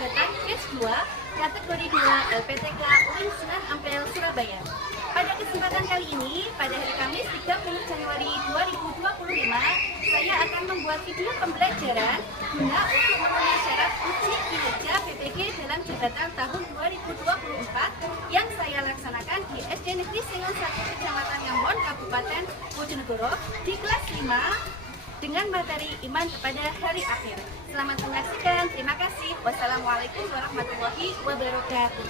Angkatan Batch 2 kategori 2 LPTK UIN Sunan Ampel, Surabaya. Pada kesempatan kali ini, pada hari Kamis 30 Januari 2025, saya akan membuat video pembelajaran guna untuk memenuhi syarat uji kinerja PPG dalam jabatan tahun 2024 yang saya laksanakan di SD Negeri Sengon 1 Kecamatan Ngambon, Kabupaten Bojonegoro di kelas 5 dengan materi iman kepada hari akhir. Selamat menyaksikan. Terima kasih. Wassalamualaikum warahmatullahi wabarakatuh.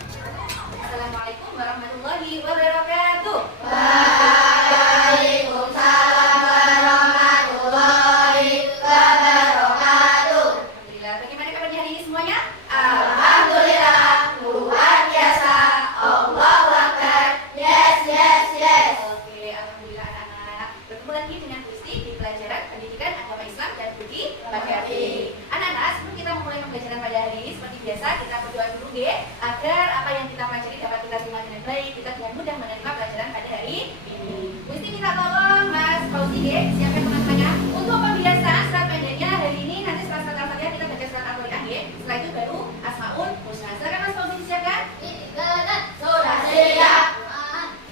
Assalamualaikum warahmatullahi wabarakatuh. Waalaikumsalam warahmatullahi wabarakatuh. Alhamdulillah. Bagaimana kabarnya hari ini semuanya? Alhamdulillah, luar biasa. Allahu Akbar. Yes, yes, yes. Oke, alhamdulillah anak-anak. Bertemu lagi dengan Gusti di pelajaran pendidikan agama Islam dan budi pekerti. Anak-anak, sebelum kita memulai pembelajaran pada hari ini, seperti biasa kita berdoa dulu agar apa yang kita pelajari dapat kita terima dengan baik, kita dengan mudah menerima pelajaran pada hari ini. Gusti minta tolong Mas Fauzi siapkan teman-temannya untuk pembiasaan surat pendeknya hari ini. Nanti setelah surat Al-Fatihah kita baca surat Al-Qur'an setelah itu baru Asmaul Husna. Silakan Mas Fauzi disiapkan. Sudah siap.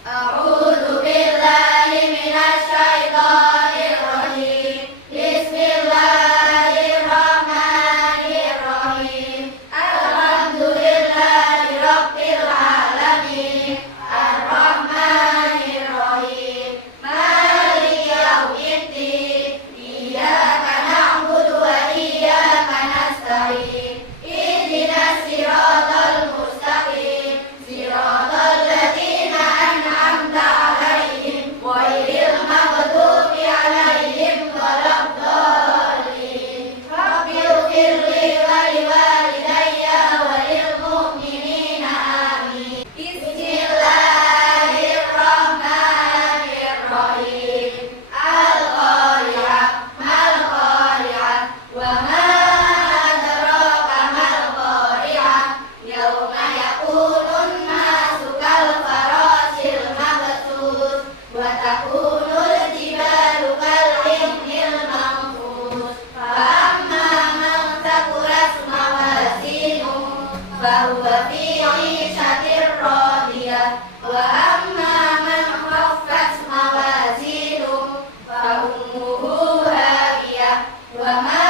A'udzu billahi minasy syaithanir rajim. Bismillahirrahmanirrahim. Alhamdulillahi rabbil alamin. Arrahmanir rahim. Maliki yaumiddin. Iyyaka na'budu wa iyyaka nasta'in. Ihdinas siratal mustaqim. Siratal ladzina an'amta 'alaihim ghairil maghdubi 'alaihim waladdallin. Rabbighfirli wa liwalidayya wa lil mu'minina amin. Bismillahirrahmanirrahim. Al-Qari'ah mal-Qari'ah wa ma adraka mal-Qari'ah. Yauma yakunun nasu kal farasil mabthus wa takunul jibalu kal ihnil manfus. Fa amma man thaqulat mawazinuhu fa huwa fi 'ishatir radiyah wa amma man khaffat mawazinuhu fa ummuhu hawiyah wa ma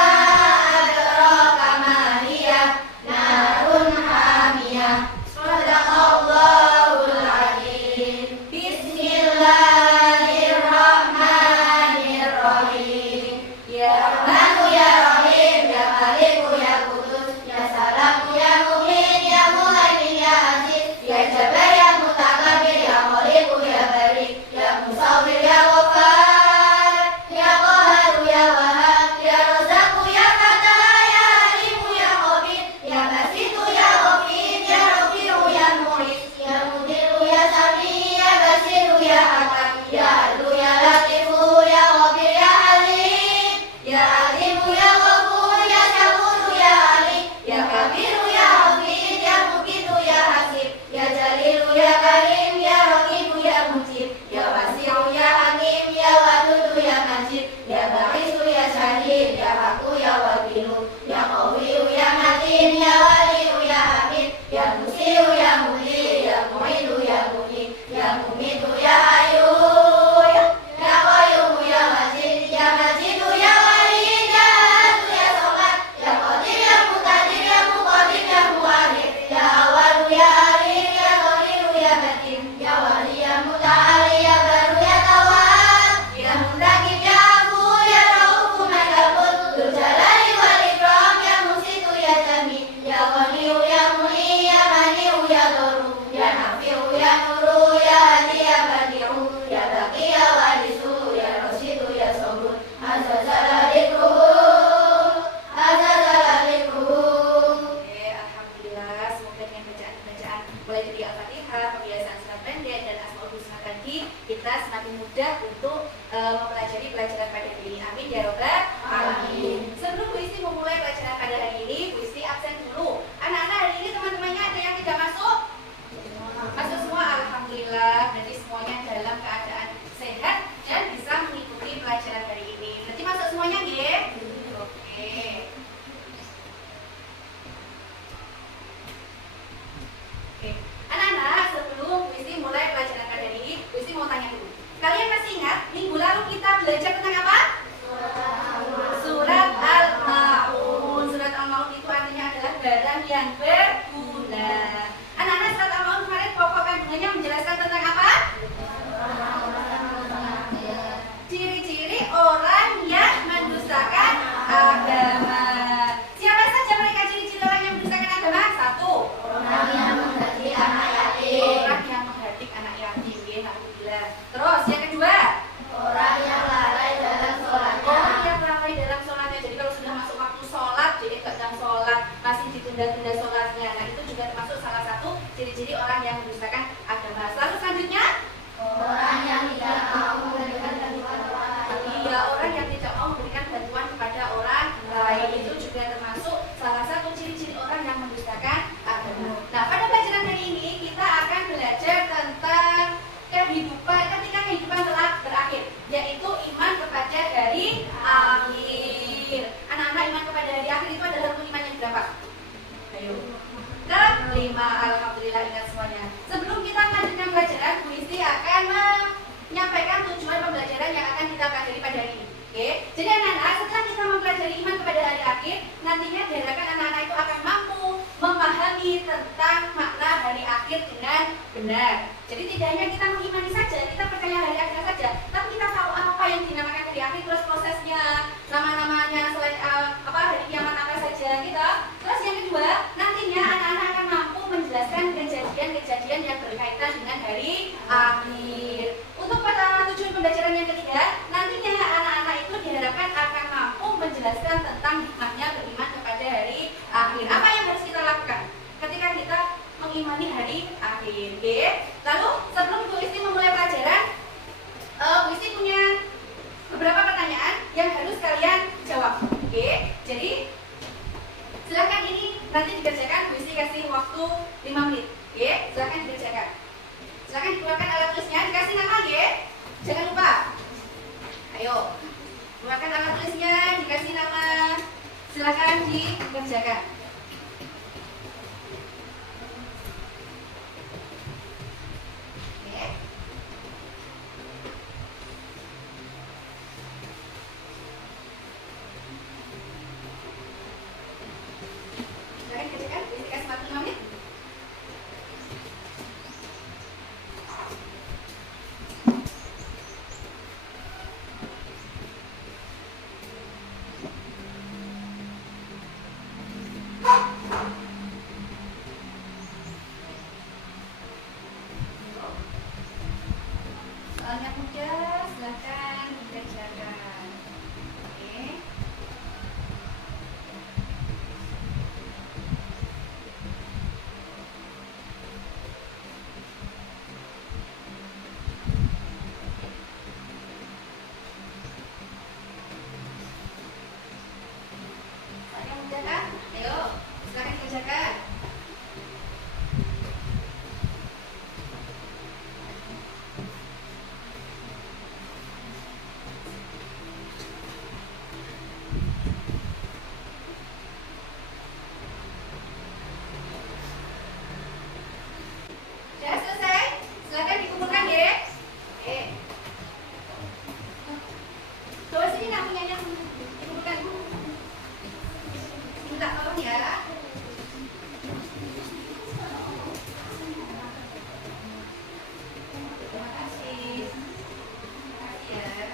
adraka ma hiya narun hamiyah. Shadaqallahul adzim. Bismillahirrahmanirrahim. Ya Rahmanu ya Rahim, ya Maliku ya Qudus, ya Salamu ya Mu'min, ya Muhaimin ya Aziz, ya Jabbar ya Mutakabbir, ya Khaliqu ya Barik, ya Musawwir ya Ghaffar, ya Qahharu ya Wahhab, ya Razzaqu ya Fattah, ya Alimu ya Khabir, ya Basitu ya Ghafir, ya Rafi'u ya Mu'izz, ya Mudiru ya Sami, ya Basiru ya Hakam, ya Adlu ya Latifu, ya Ghabir ya Alim, ya Alimu ya Ghafur, ya Syakuru ya Ali, ya Kabiru ya Hafid, ya Muqitu ya Hasib, ya Jalilu ya Karim, ya Raqibu ya Mujib, ya Wasi'u ya Hakim, ya Wadudu ya Majid, ya Ba'isu ya Syahid, ya Haqqu ya Wakilu, ya Qawiyu ya Matin, ya Waliyu ya Hamid, ya Musiu ya Muli, ya Mu'idu ya Muhyi, ya Mumitu ya Hayyu, ya Qayyumu ya Majid, ya Majidu ya Wali, ya Ahadu ya Somad, ya Qadir ya Muqtadir, ya Muqaddim ya Mu'akhir, ya Awwalu ya Akhir, ya Zahiru ya Batin, ya Wali ya Muta'ali, ya Baru ya Tawwab, ya Muntakib ya Afu, ya Raufu Majabut, Dzul Jalali benda-benda sholatnya. Nah, itu juga termasuk salah satu ciri-ciri orang yang mendustakan agama. Lalu selanjutnya, Orang yang tidak mau memberikan bantuan orang lain. iya, orang yang tidak mau memberikan bantuan kepada orang lain itu juga termasuk salah satu ciri-ciri orang yang mendustakan agama. Nah, pada pelajaran hari ini kita akan belajar tentang kehidupan ketika kehidupan telah berakhir, yaitu iman kepada hari akhir. Anak-anak, iman kepada hari akhir itu adalah rukun iman yang berapa? Ayo. Kelima, alhamdulillah ingat semuanya. Sebelum kita melanjutkan pelajaran, Bu Isti akan menyampaikan tujuan pembelajaran yang akan kita pelajari pada hari ini. Oke, jadi anak-anak, setelah kita mempelajari iman kepada hari akhir, nantinya diharapkan anak-anak itu akan mampu memahami tentang makna hari akhir dengan benar. Jadi tidak hanya kita mengimani saja, kita percaya hari akhir saja, tapi kita tahu apa yang dinamakan hari akhir, terus prosesnya, nama-namanya, selain hari kiamat apa saja gitu. Terus yang kedua, nantinya anak-anak akan mampu menjelaskan kejadian-kejadian yang berkaitan dengan hari akhir. Untuk pada tujuan pembelajaran yang ketiga, nantinya anak-anak itu diharapkan akan mampu menjelaskan tentang hikmahnya beriman kepada hari akhir. Apa yang harus kita lakukan ketika kita mengimani hari akhir? Oke. Lalu sebelum Bu Isti memulai pelajaran, Bu Isti punya beberapa pertanyaan yang harus kalian jawab. Oke. Jadi silakan ini nanti dikerjakan. Bu Isti kasih waktu 5 menit. Oke, silakan dikerjakan. Silakan dikeluarkan alat tulisnya, dikasih nama ya. Jangan lupa. Ayo. Keluarkan alat tulisnya, dikasih nama. Silakan dikerjakan. Oke. Silakan dikerjakan. Dikasih waktu 5 menit. Soalnya mudah, silakan dikerjakan. Oke. Soalnya mudah kan? Ayo, silakan dikerjakan. Sudah selesai? Silakan dikumpulkan ya. Oke. Coba sini nak punyanya dikumpulkan. Minta tolong ya. Terima kasih. Terima kasih ya.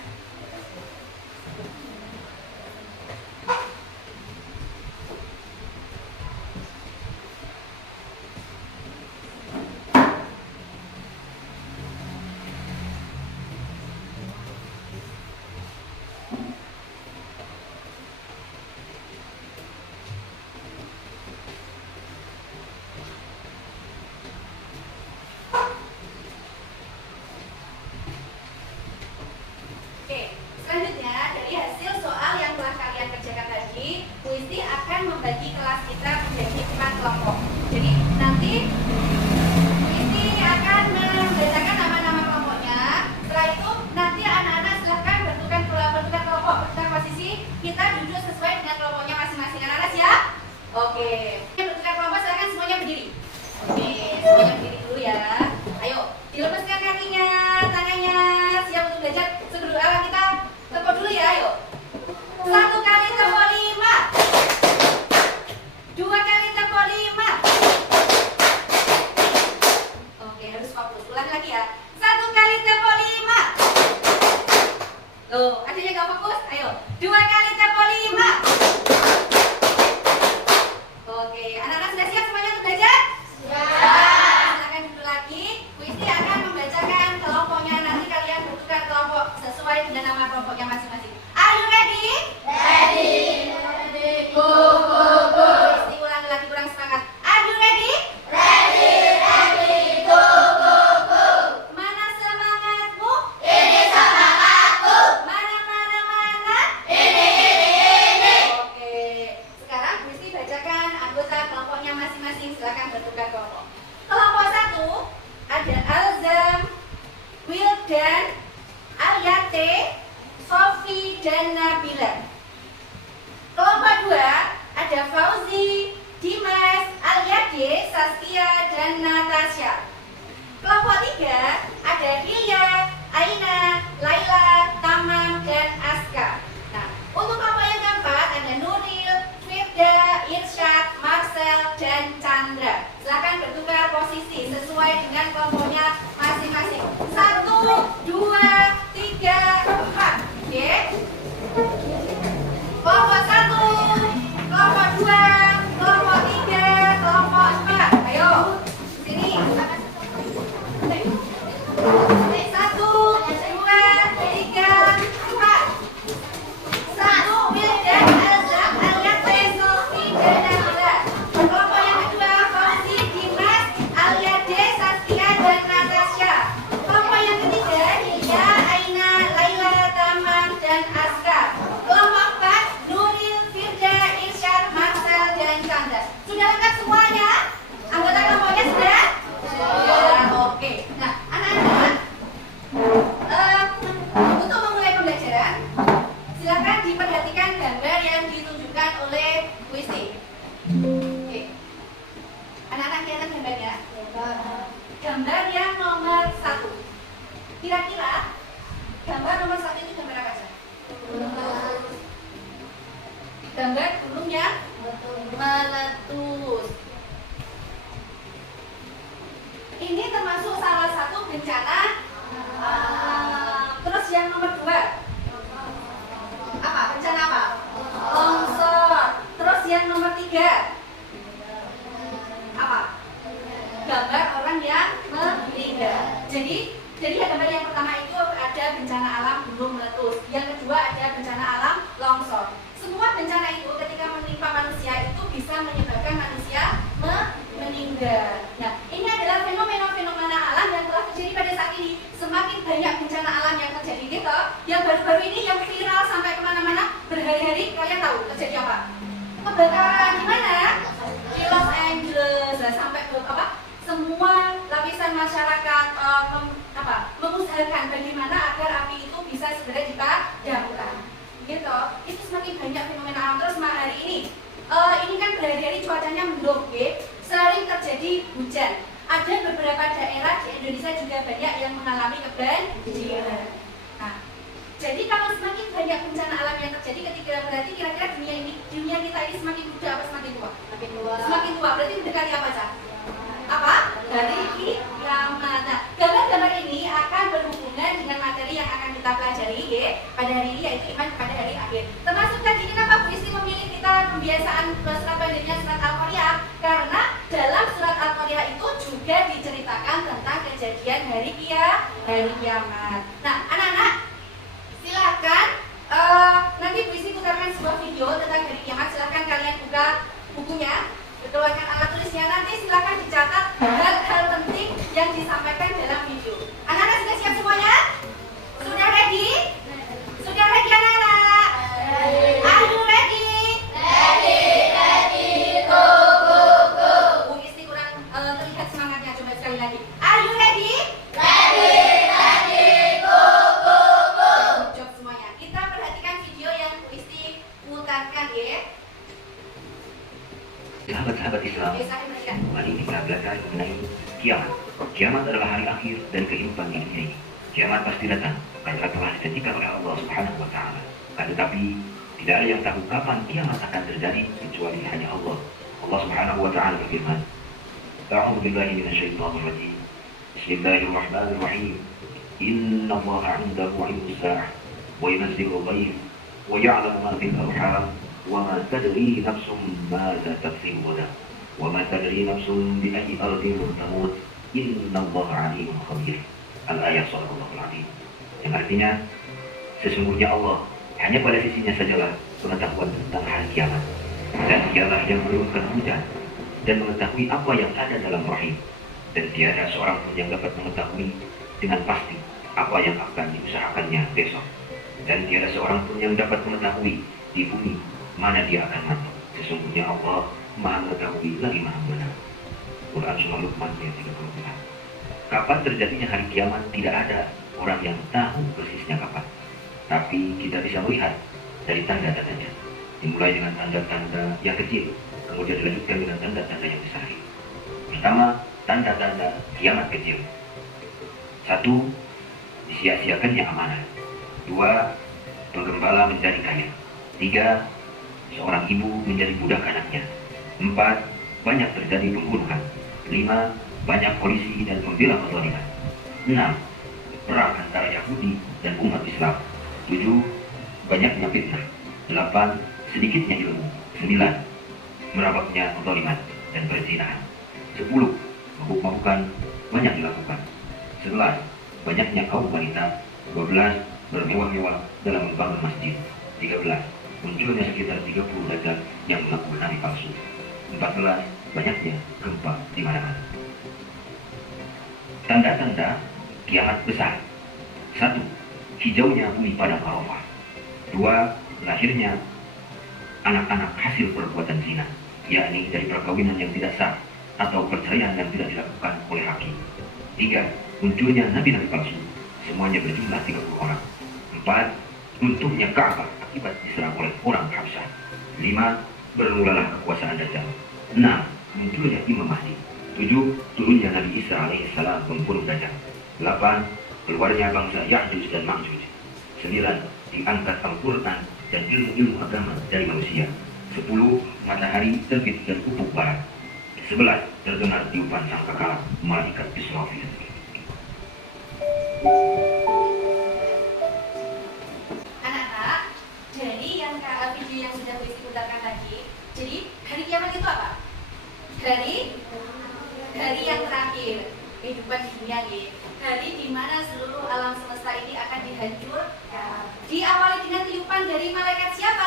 Oke, selanjutnya dari hasil soal yang telah kalian kerjakan tadi, Bu Isti akan membagi kelas kita menjadi 4 kelompok. Jadi nanti Bu Isti akan membacakan nama-nama kelompoknya. Setelah itu nanti anak-anak silahkan bentukkan kelompok, bentukkan posisi, kita duduk sesuai dengan kelompoknya masing-masing. Anak-anak siap? Oke. Bentukkan kelompok, silahkan semuanya berdiri. Oke, semuanya berdiri dulu ya. Ayo, dilepaskan kakinya, tangannya, siap untuk belajar. Sebelum kita tepuk dulu ya, ayo. 1 kali tepuk 5. 2 kali tepuk 5. Oke, harus fokus. Ulang lagi ya. 1 kali tepuk 5. Tuh, adanya gak fokus? Ayo. 2 kali tepuk 5. Oke, ada Fauzi, Dimas, Aliade, Saskia, dan Natasha. Kelompok 3 ada Hilya, Aina, Laila, Tamam, dan Aska. Nah, untuk kelompok yang keempat ada Nuril, Firda, Irsyad, Marcel, dan Chandra. Silakan bertukar posisi sesuai dengan kelompoknya masing-masing. 1, 2, 3, 4. Oke. Kelompok 1, kelompok 2, kelompok 3, kelompok 4. Ayo, sini. 1, 2, 3, 4. 1, Wildan, Azam, Aliate, Sofi, dan Nabila. Kelompok yang kedua, Fauzi, Dimas, Aliade, Saskia, dan Natasha. Kelompok yang ketiga, Hilya, Aina, Laila, Tamam, dan Aska. Kelompok 4, Nuril, Firda, Irsyad, Marcel, dan Chandra. Sudah lengkap semuanya? Anggota kelompoknya sudah? Sudah, oke. Nah, anak-anak, untuk memulai pembelajaran, silakan diperhatikan gambar yang ditunjukkan oleh puisi. Oke. Anak-anak lihat gambarnya. Gambar yang nomor 1. Kira-kira gambar nomor 1 itu gambar apa saja? Gambar gunung yang meletus. Ini termasuk salah satu bencana. Terus yang nomor 2 apa? Bencana apa? Longsor. Terus yang nomor 3 apa? Gambar orang yang meninggal. Jadi gambar yang pertama itu ada bencana alam gunung meletus. Yang kedua ada bencana alam longsor. Semua bencana itu ketika menimpa manusia itu bisa menyebabkan manusia meninggal. Nah, ini adalah fenomena alam yang telah terjadi pada saat ini. Semakin banyak bencana alam yang terjadi gitu, yang baru-baru ini yang viral sampai kemana-mana berhari-hari, kalian tahu terjadi apa? Kebakaran di mana? Di Los Angeles. Nah, sampai ke apa? Semua lapisan masyarakat mengusahakan bagaimana agar api itu bisa segera dipadamkan. Gitu. Itu semakin banyak fenomena alam. Terus hari ini kan berhari-hari cuacanya mendung, sering terjadi hujan. Ada beberapa daerah di Indonesia juga banyak yang mengalami kebanjiran. Nah, jadi kalau semakin banyak bencana alam yang terjadi berarti kira-kira dunia kita ini semakin muda apa semakin tua? Semakin tua. Semakin tua berarti mendekati apa, Cak? Apa? Dari kiamat. Nah, gambar-gambar ini akan berhubungan dengan materi yang akan kita pelajari pada hari ini, yaitu iman pada hari akhir. Termasuk tadi kenapa puisi memilih kita pembiasaan surat pendeknya surat Al-Qari'ah, karena dalam surat Al-Qari'ah itu juga diceritakan tentang kejadian hari kiamat. Nah, anak-anak, silakan nanti puisi putarkan sebuah video tentang hari kiamat. Silakan kalian buka bukunya, keluarkan alat tulisnya, nanti silakan dicatat hal-hal penting yang disampaikan dalam video. Anak-anak sudah siap semuanya? Sudah ready? Sudah ready anak-anak? Are you ready? Ready, go, go, go. Bu Isti kurang terlihat semangatnya, coba sekali lagi. Are you ready? Ready, go, go, go. Good job semuanya. Kita perhatikan video yang Bu Isti putarkan ya. Sahabat-sahabat Islam, mari kita belajar mengenai kiamat. Kiamat adalah hari akhir dan kehidupan di dunia ini. Kiamat pasti datang karena telah dijanjikan oleh Allah Subhanahu wa Ta'ala. Tetapi tidak ada yang tahu kapan kiamat akan terjadi kecuali hanya Allah. Allah Subhanahu wa Ta'ala berfirman, "A'udzu billahi minasyaitonir rajim. Bismillahirrahmanirrahim. Inna Allaha 'indahu 'ilmus sa'ah wa yunazzilu al-ghayth wa ya'lamu ma fil arham وما تدري نفس ماذا تكسب غدا وما تدري نفس بأي أرض تموت إن الله عليم خبير." Al-ayat Sadaqallahul Azim. Yang artinya sesungguhnya Allah hanya pada sisinya sajalah pengetahuan tentang hari kiamat, dan dialah yang menurunkan hujan dan mengetahui apa yang ada dalam rahim, dan tiada seorang pun yang dapat mengetahui dengan pasti apa yang akan diusahakannya besok, dan tiada seorang pun yang dapat mengetahui di bumi mana dia akan mati. Sesungguhnya Allah Maha mengetahui lagi Maha benar. Quran Surah Luqman ayat 34. Kapan terjadinya hari kiamat tidak ada orang yang tahu persisnya kapan. Tapi kita bisa melihat dari tanda-tandanya. Dimulai dengan tanda-tanda yang kecil, kemudian dilanjutkan dengan tanda-tanda yang besar. Pertama, tanda-tanda kiamat kecil. 1. Disia-siakannya amanah. 2. Penggembala menjadi kaya. 3. Seorang ibu menjadi budak anaknya. 4. Banyak terjadi pembunuhan. 5. Banyak polisi dan pembela kezaliman. 6. Perang antara Yahudi dan umat Islam. 7. Banyaknya fitnah. 8. Sedikitnya ilmu. 9. Merabaknya kezaliman dan perzinahan. 10. Mabuk-mabukan banyak dilakukan. 11. Banyaknya kaum wanita. 12. Bermewah-mewah dalam membangun masjid. 13. Munculnya sekitar 30 dagang yang mengaku nabi palsu. 14. Banyaknya gempa di mana-mana. Tanda-tanda kiamat besar. 1. Hijaunya bumi padang Arafah. 2. Lahirnya anak-anak hasil perbuatan zina, yakni dari perkawinan yang tidak sah atau perceraian yang tidak dilakukan oleh hakim. 3. Munculnya nabi-nabi palsu, semuanya berjumlah 30 orang. 4. Runtuhnya Ka'bah akibat diserang oleh orang Habsyah. 5. Bermulalah kekuasaan Dajjal. 6. Munculnya Imam Mahdi. 7. Turunnya Nabi Isa alaihissalam membunuh Dajjal. 8. Keluarnya bangsa Ya'juj dan Ma'juj. 9. Diangkat Al-Quran dan ilmu-ilmu agama dari manusia. 10. Matahari terbit dan ufuk barat. 11. Terdengar tiupan sangkakala malaikat Israfil. Anak-anak, dari yang video yang sudah Rizky putarkan tadi, jadi hari kiamat itu apa? Hari yang terakhir kehidupan di dunia ini. Hari di mana seluruh alam semesta ini akan dihancur. Diawali dengan tiupan dari malaikat siapa?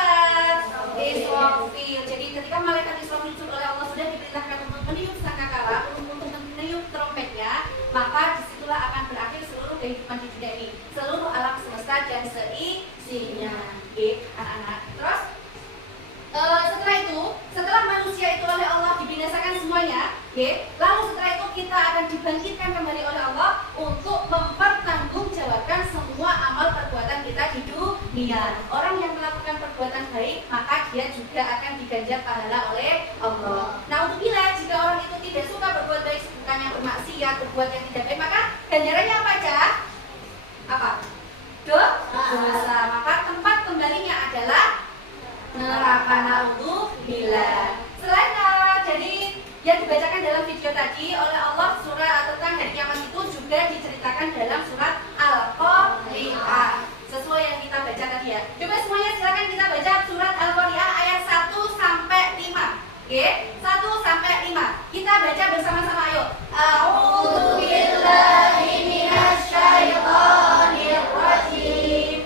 Israfil. Jadi ketika malaikat Israfil oleh Allah sudah diperintahkan untuk meniup sangkakala, untuk meniup trompetnya, maka disitulah akan berakhir seluruh kehidupan di dunia ini, seluruh alam semesta dan seisinya. Anak-anak. Terus setelah itu, setelah manusia itu oleh Allah dibinasakan semuanya, lalu setelah itu kita akan dibangkitkan kembali oleh Allah untuk mempertanggungjawabkan semua amal perbuatan kita di dunia. Orang yang melakukan perbuatan baik, maka dia juga akan diganjar pahala oleh Allah. Nah, bila jika orang itu tidak suka berbuat baik, bukannya bermaksiat, berbuat yang tidak baik, maka ganjarannya apa aja? Apa? Dosa. Maka tempat kembalinya adalah neraka. Naudzubillah. Selain jadi yang dibacakan dalam video tadi oleh Allah surah tentang hari kiamat itu juga diceritakan dalam surat Al-Qari'ah, sesuai yang kita baca tadi ya. Coba semuanya silakan kita baca surat Al-Qari'ah ayat 1 sampai 5. Oke, 1 sampai 5. Kita baca bersama-sama, ayo. A'udzubillahi minasyaitonir rajim.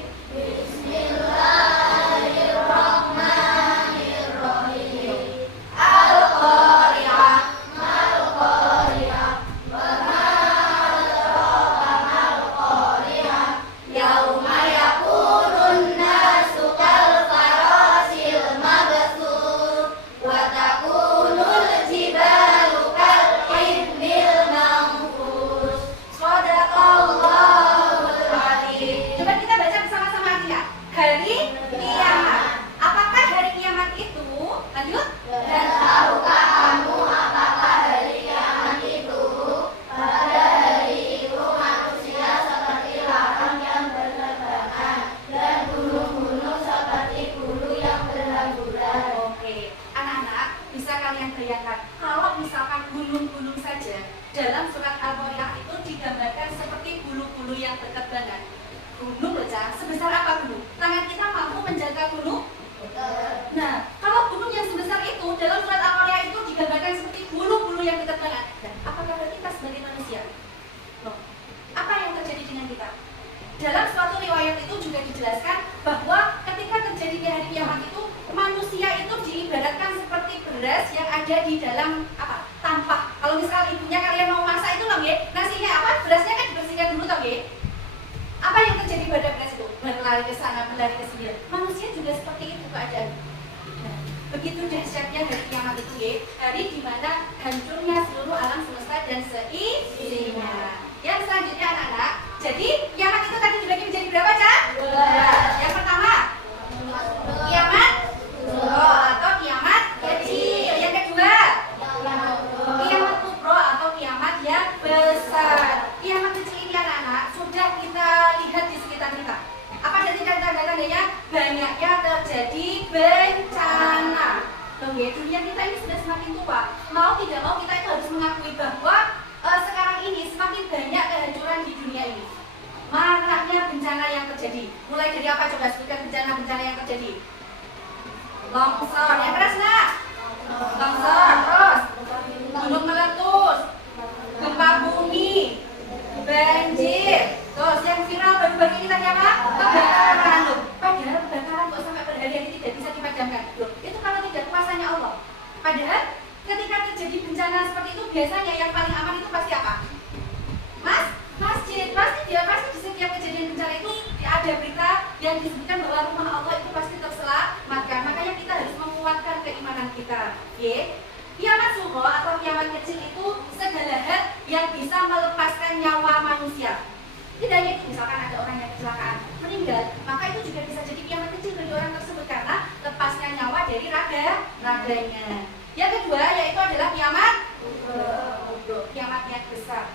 Dalam suatu riwayat itu juga dijelaskan bahwa ketika terjadinya hari kiamat itu, manusia itu diibaratkan seperti beras yang ada di dalam tampah. Kalau misal ibunya kalian mau masak itu loh, nasinya berasnya kan dibersihkan dulu toh, Apa yang terjadi pada beras itu? Berlari ke sana, berlari ke sini. Manusia juga seperti itu keadaan. Nah, begitu dahsyatnya hari kiamat itu, hari di mana hancurnya seluruh alam semesta dan seisinya. Yang selanjutnya anak-anak, jadi kiamat itu tadi dibagi menjadi berapa, Cak? 2. Yang pertama, kiamat ya, dunia kita ini sudah semakin tua. Mau tidak mau kita itu harus mengakui bahwa sekarang ini semakin banyak kehancuran di dunia ini. Maraknya bencana yang terjadi. Mulai dari apa coba sebutkan bencana-bencana yang terjadi? Longsor, yang keras nak? Longsor, terus gunung meletus, gempa bumi, banjir, terus yang viral baru-baru ini tadi apa? Kebakaran. Loh, padahal kebakaran kok sampai berhari-hari tidak bisa dipadamkan. Loh, itu kalau tidak kuasanya Allah. Padahal ketika terjadi bencana seperti itu biasanya yang paling aman itu pasti apa? Masjid. Pasti di setiap kejadian bencana itu ada berita yang disebutkan bahwa rumah Allah itu pasti terselamatkan. Makanya kita harus menguatkan keimanan kita. Kiamat sughra atau kiamat kecil itu segala hal yang bisa melepaskan nyawa manusia. Tidak hanya itu, misalkan ada orang yang kecelakaan meninggal, maka itu juga bisa jadi kiamat kecil bagi orang tersebut karena lepasnya nyawa dari raganya. Yang kedua yaitu adalah kiamat kubro, kiamat yang besar.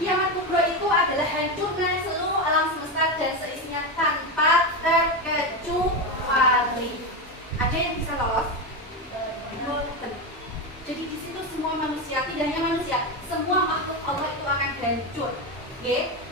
Kiamat kubro itu adalah hancurnya seluruh alam semesta dan seisinya tanpa terkecuali. Ada yang bisa lolos? Jadi di situ semua manusia, tidak hanya manusia, semua makhluk Allah itu akan hancur.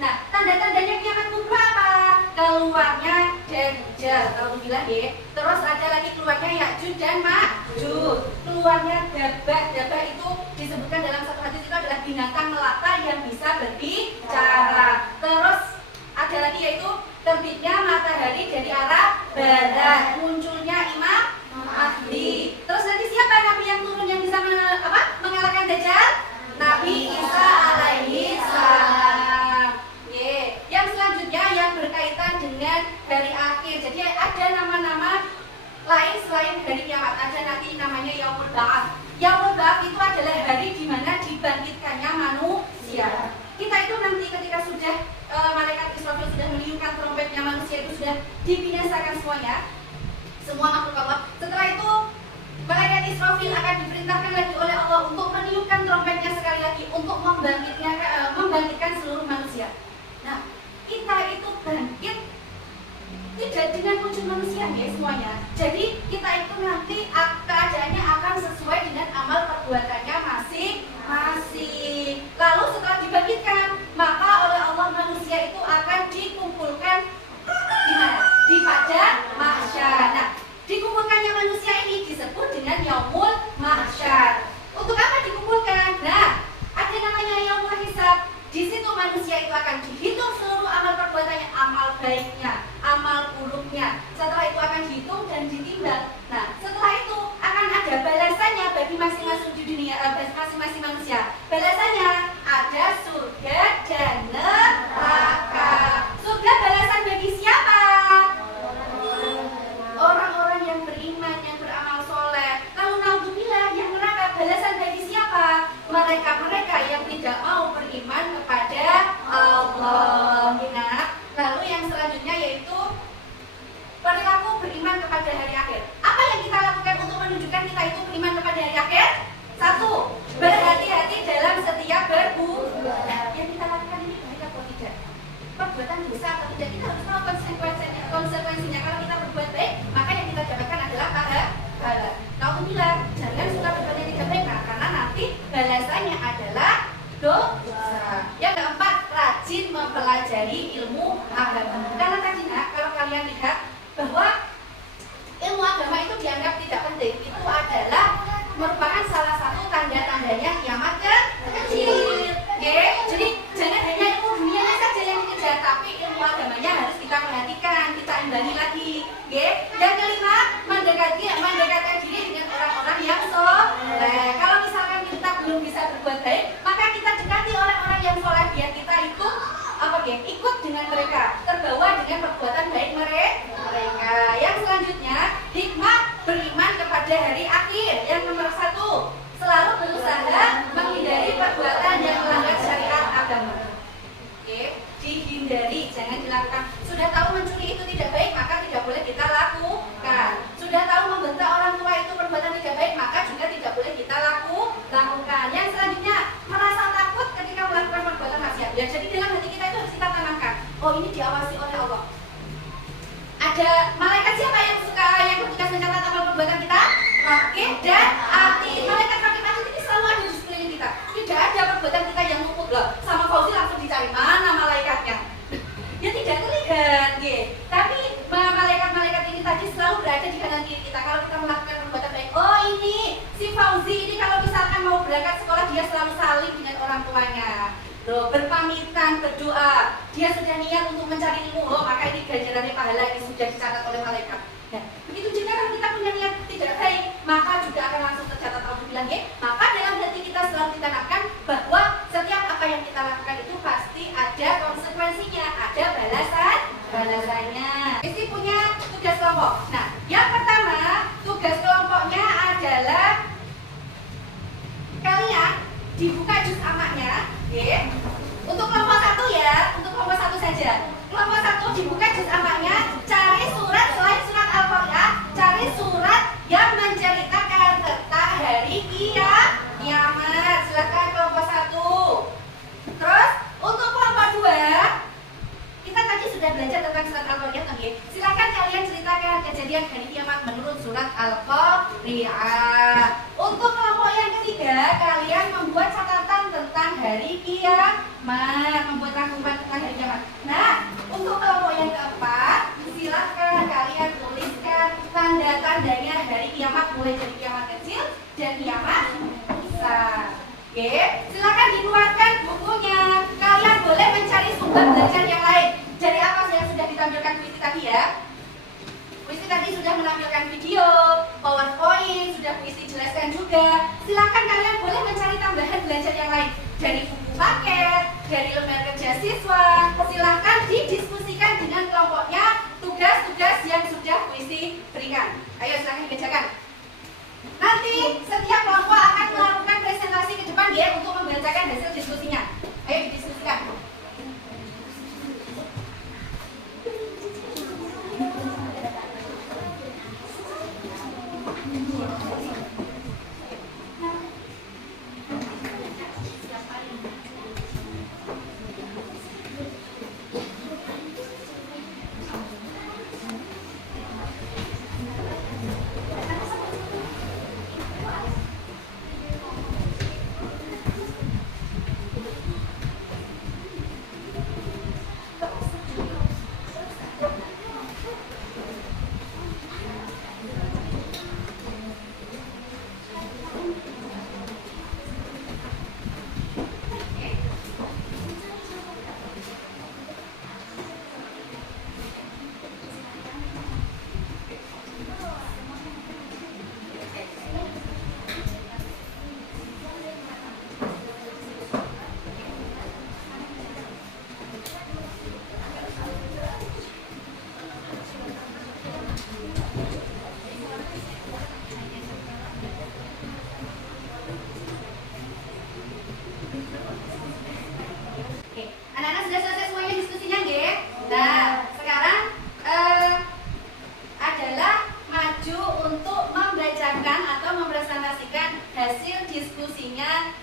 Nah, tanda-tandanya kiamat kubro apa? Keluarnya Dajjal, kalau bilang terus ada lagi keluarnya Ya'juj dan Ma'juj. Keluarnya Dabah itu disebutkan dalam satu hadis itu adalah binatang melata yang bisa berbicara. Terus ada lagi yaitu terbitnya matahari dari arah barat, munculnya Imam Mahdi. Terus nanti siapa nabi yang turun yang bisa mengalahkan Dajjal? Nabi Isa alaihi salam. Yang selanjutnya yang berkaitan dengan hari akhir. Jadi ada nama-nama lain selain hari kiamat. Ada nanti namanya Yaumul Ba'ats. Yaumul Ba'ats itu adalah hari di mana dibangkitkannya manusia. Kita itu nanti ketika sudah malaikat Israfil sudah meniupkan trompetnya, manusia itu sudah dibinasakan semuanya, semua makhluk Allah. Setelah itu malaikat Israfil akan diperintahkan lagi oleh Allah untuk meniupkan trompetnya sekali lagi untuk membangkitkan seluruh manusia. Nah, kita itu bangkit tidak dengan wujud manusia semuanya. Jadi kita itu nanti keadaannya akan sesuai dengan amal perbuatannya masing-masing. Lalu setelah dibangkitkan, maka oleh Allah manusia itu akan dikumpulkan di mana? Di padang mahsyar. Nah, dikumpulkannya manusia ini disebut dengan Yaumul Mahsyar. Untuk apa dikumpulkan? Nah, ada namanya Yaumul Hisab. Di situ manusia itu akan dihitung seluruh amal perbuatannya, amal baiknya, amal buruknya. Setelah itu akan dihitung dan ditimbang. Nah, setelah itu akan ada balasannya bagi masing-masing di dunia, masing-masing manusia. Balasannya ada surga dan neraka. Surga balasan bagi siapa? Orang-orang yang beriman, yang beramal soleh. Lalu naudzubillah, yang neraka balasan bagi siapa? Mereka-mereka yang tidak mau beriman kepada Allah. Nah, lalu yang selanjutnya yaitu perilaku beriman kepada hari akhir. Apa yang kita lakukan untuk menunjukkan kita itu beriman kepada hari akhir? Satu, berhati-hati dalam setiap berbuat. Yang kita lakukan ini baik atau tidak? Perbuatan dosa atau tidak? Kita harus tahu konsekuensinya. Kalau kita berbuat baik, maka yang kita dapatkan adalah pahala. Alhamdulillah, jangan suka berbuat yang tidak baik, karena nanti balasannya adalah dosa. Yang keempat, rajin mempelajari ilmu agama. Karena tadi kalau kalian lihat bahwa ilmu agama itu dianggap tidak penting, itu adalah merupakan salah satu tanda-tandanya kiamat kecil. Jadi jangan hanya ilmu dunianya saja yang dikejar, tapi ilmu agamanya harus kita perhatikan, kita imbangi lagi. Yang kelima, mendekatkan diri dengan orang-orang yang soleh. Kalau misalkan kita belum bisa berbuat baik, maka kita dekati orang-orang yang soleh biar kita itu ikut dengan mereka, terbawa dengan perbuatan baik mereka. Yang selanjutnya, hikmah beriman kepada hari akhir. Yang nomor satu, selalu berusaha menghindari perbuatan yang melanggar syariat agama. Dihindari, jangan dilakukan. Sudah tahu mencuri itu tidak baik, maka tidak boleh kita lakukan. Sudah tahu membentak orang tua itu perbuatan tidak baik, maka juga tidak boleh kita lakukan. Yang selanjutnya, merasa takut ketika melakukan perbuatan maksiat. Ya, jadi dalam hati kita itu harus kita tanamkan, oh ini diawasi oleh Allah. Ada malaikat siapa yang bertugas mencatat amal perbuatan kita? Oke, dan atid. Malaikat rakib atid ini selalu ada di sekeliling kita. Tidak ada perbuatan kita yang luput loh. Sama Fauzi langsung dicari mana malaikatnya. Ya tidak terlihat, tapi malaikat-malaikat ini tadi selalu berada di kanan kiri kita. Kalau kita melakukan perbuatan baik, oh ini si Fauzi ini kalau misalkan mau berangkat sekolah dia selalu saling dengan orang tuanya. Loh, berpamitan, berdoa. Dia sudah niat untuk mencari ilmu. Oh, maka ini ganjarannya pahala ini sudah dicatat oleh malaikat. Nah, begitu juga kalau kita punya niat tidak baik, maka juga akan langsung tercatat. Allah bilang, maka dalam hati kita selalu ditanamkan bahwa setiap apa yang kita lakukan itu pasti ada konsekuensinya, ada balasannya. Mesti punya tugas kelompok. Nah, yang pertama tugas kelompoknya adalah kalian dibuka juz amaknya, untuk kelompok 1 ya, untuk kelompok 1 saja. Kelompok 1 dibuka juz amaknya, cari surat selain surat Al-Qari'ah, cari surat yang menceritakan tentang hari kiamat. Silakan kelompok 1. Terus untuk kelompok 2, kita tadi sudah belajar tentang surat Al-Qari'ah kan ya? Silakan kalian ceritakan kejadian hari kiamat menurut surat Al-Qari'ah. Untuk kelompok yang ketiga, kalian membuat catatan tentang hari kiamat, membuat rangkuman tentang hari kiamat. Nah, untuk kelompok yang keempat, silakan kalian tuliskan tanda-tandanya hari kiamat, mulai dari kiamat kecil dan kiamat besar. Silakan dikeluarkan bukunya. Kalian boleh mencari sumber belajar yang lain. Dari apa yang sudah ditampilkan puisi tadi ya? Puisi tadi sudah menampilkan video, PowerPoint, sudah puisi jelaskan juga. Silakan kalian boleh mencari tambahan belajar yang lain dari buku paket, dari lembar kerja siswa. Silakan didiskusikan dengan kelompoknya tugas-tugas yang sudah puisi berikan. Ayo silakan dibacakan. Nanti setiap kelompok akan melakukan presentasi ke depan ya untuk membacakan hasil diskusinya. Ayo didiskusikan.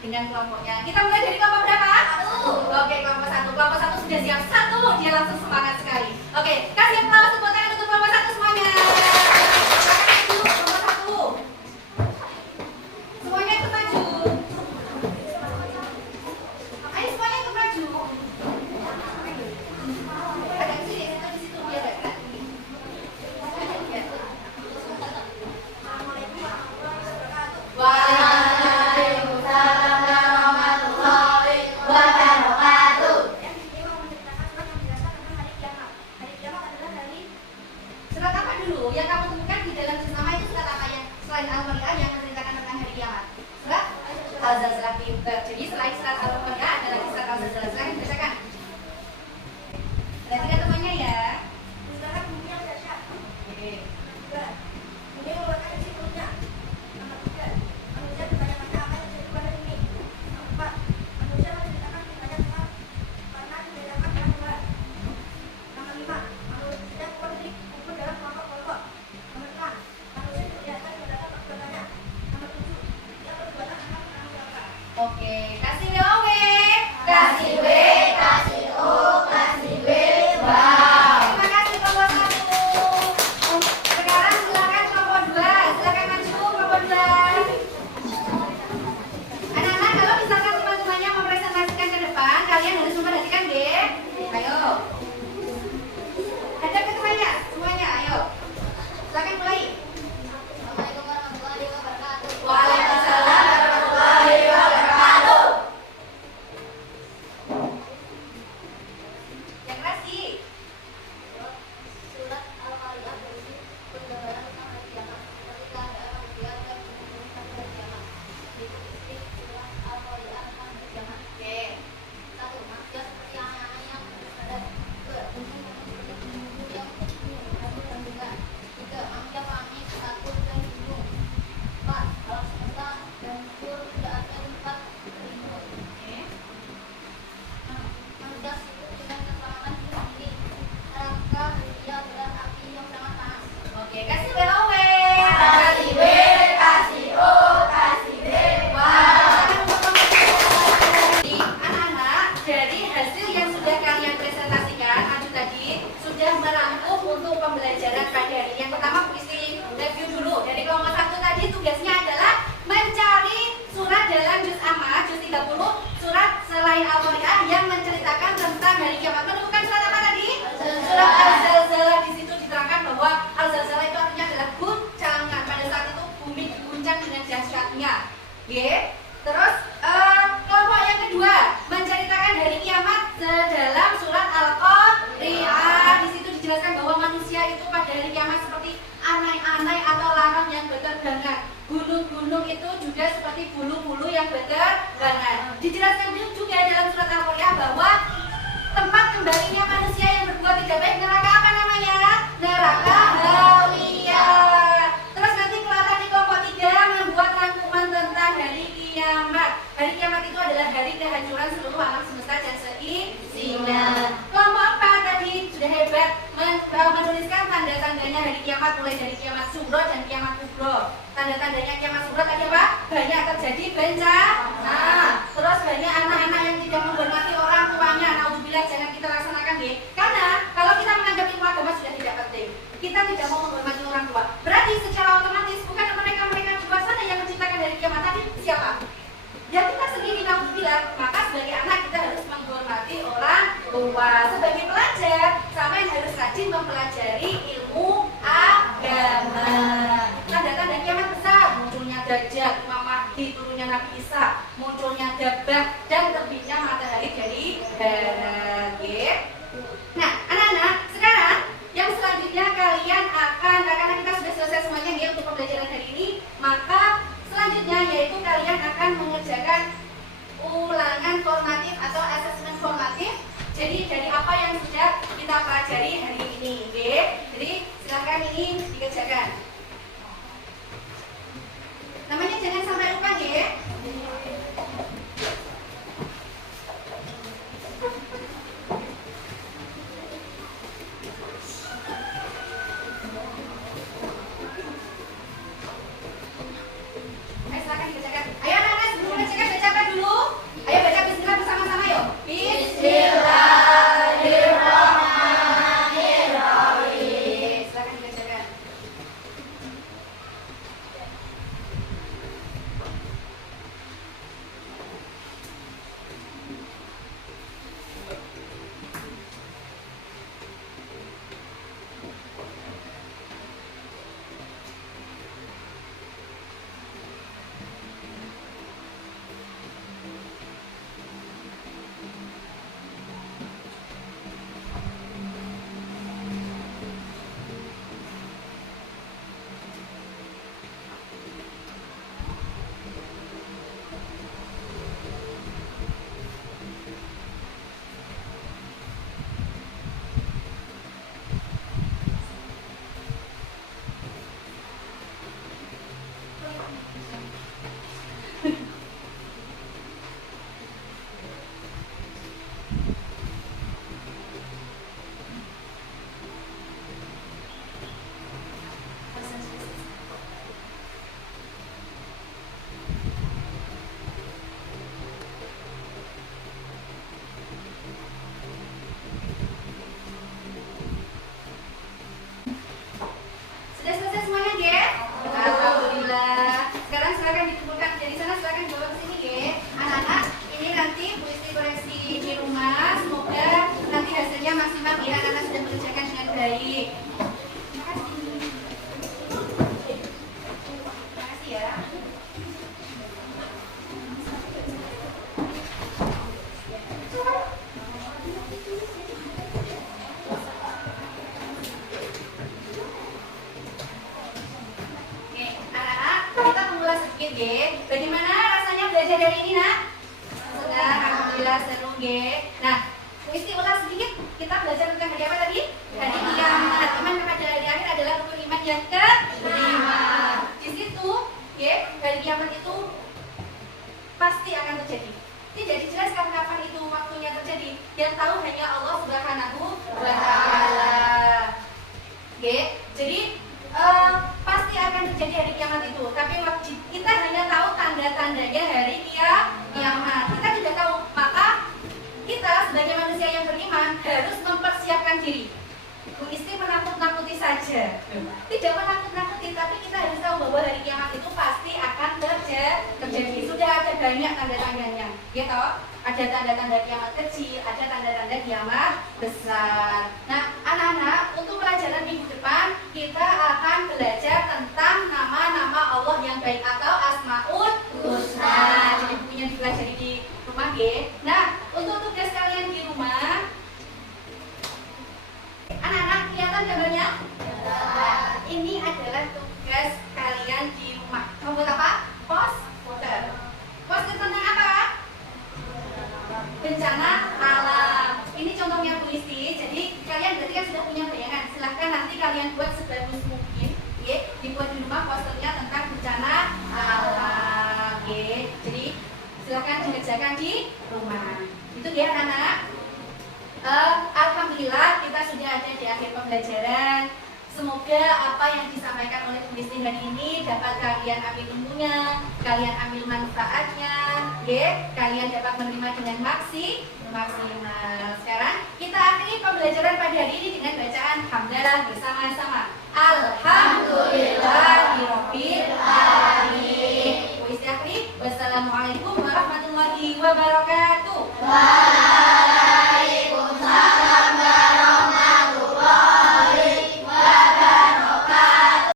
dengan kelompoknya. Kita mulai dari kelompok berapa? 1. Oke, kelompok 1. Kelompok 1 sudah siap. 1, dia langsung semangat sekali. Oke, kasih aplaus tepuk tangan untuk kelompok 1 semuanya. Silakan dulu kelompok 1. Semuanya ikut maju. Ayo semuanya ikut maju. Ada di sini, atau di situ biar dekat. Waalaikumsalam warahmatullahi wabarakatuh. Oke. Terus kelompok yang kedua menceritakan hari kiamat dalam surat Al-Qari'ah. Di situ dijelaskan bahwa manusia itu pada hari kiamat seperti anai-anai atau laron yang berterbangan. Gunung-gunung itu juga seperti bulu-bulu yang berterbangan. Dijelaskan juga dalam surat Al-Qari'ah bahwa tempat kembalinya manusia yang berbuat tidak baik neraka apa namanya? Neraka Hawiyah. Terus nanti kelihatan di kelompok 3 membuat rangkuman tentang hari kiamat. Hari kiamat itu adalah hari kehancuran seluruh alam semesta dan seisinya. Kelompok 4 tadi sudah hebat menuliskan tanda-tandanya hari kiamat, mulai dari kiamat sugro dan kiamat kubro. Tanda-tandanya kiamat sugro tadi apa? Banyak terjadi bencana. Terus banyak anak-anak yang tidak menghormati orang tuanya. Nauzubillah, jangan kita laksanakan ya. Karena kalau kita menganggap ilmu agama sudah tidak penting, kita tidak mau menghormati orang tua, berarti secara otomatis bukan mereka-mereka di luar sana yang menciptakan hari kiamat tadi. Siapa? Ya kita sendiri, nauzubillah. Maka sebagai anak kita harus menghormati orang tua. Sebagai pelajar, sampai harus rajin mempelajari ilmu agama. Tanda-tanda kiamat besar: munculnya Dajjal, Imam Mahdi, turunnya Nabi Isa, munculnya Dabah, dan terbitnya matahari dari barat. Nah, anak-anak, sekarang yang selanjutnya kalian akan, karena kita sudah selesai semuanya ya untuk pembelajaran hari ini, maka selanjutnya yaitu kalian akan mengerjakan ulangan formatif atau asesmen formatif. Jadi dari apa yang sudah kita pelajari hari ini, oke? Jadi silahkan ini dikerjakan. Namanya jangan sampai lupa ya. Silahkan dikerjakan. Ayo anak-anak, sebelum mengerjakan bacakan dulu. Ayo baca bismillah bersama-sama yuk. Bismillahirrahmanirrahim. Silahkan dikerjakan. Sudah selesai semuanya, ya? Alhamdulillah. Sekarang silakan dikumpulkan dari sana, silakan bawa ke sini, ya. Anak-anak, ini nanti Bu Isti koreksi di rumah. Semoga nanti hasilnya maksimal ya. Anak-anak sudah mengerjakan dengan baik. Terima kasih. Terima kasih ya. Oke, anak-anak, kita mengulas sedikit ya. Bagaimana rasanya belajar dari ini, nak? Senang, alhamdulillah seru ya. Nah, Isti ulas sedikit. Kita belajar tentang hari apa tadi? Hari kiamat. Iman kepada hari akhir adalah rukun iman yang kelima. Di situ, ya, hari kiamat itu pasti akan terjadi. Tidak dijelaskan kapan itu waktunya terjadi. Yang tahu hanya Allah Subhanahu wa Ta'ala. Oke, jadi pasti akan terjadi hari kiamat itu. Tapi kita hanya tahu tanda-tandanya hari kiamat. Kita juga tahu, maka kita sebagai manusia yang beriman harus mempersiapkan diri. Bu Isti menakut-nakuti saja, tidak menakut-nakuti, tapi kita harus tahu bahwa hari kiamat itu pasti akan terjadi. Sudah ada banyak tanda-tandanya, gitu. Ada tanda-tanda kiamat kecil, ada tanda-tanda kiamat besar. Nah, anak-anak, untuk pelajaran minggu depan kita akan belajar tentang nama-nama Allah yang baik atau Asmaul Husna. Oke. Nah, untuk tugas kalian di rumah, anak-anak kelihatan gambarnya? Ini adalah tugas kalian di rumah. Kamu buat apa? Poster. Poster tentang apa? Bencana alam. Ini contohnya puisi. Jadi kalian berarti kan sudah punya bayangan. Silahkan nanti kalian buat sebagus mungkin. Dibuat di rumah posternya tentang bencana alam. Jadi silahkan dikerjakan di rumah. Itu dia anak-anak. Alhamdulillah kita sudah ada di akhir pembelajaran. Semoga apa yang disampaikan oleh Bu Listi hari ini dapat kalian ambil ilmunya, kalian ambil manfaatnya, kalian dapat menerima dengan maksimal. Sekarang kita akhiri pembelajaran pada hari ini dengan bacaan hamdalah bersama-sama. Alhamdulillah.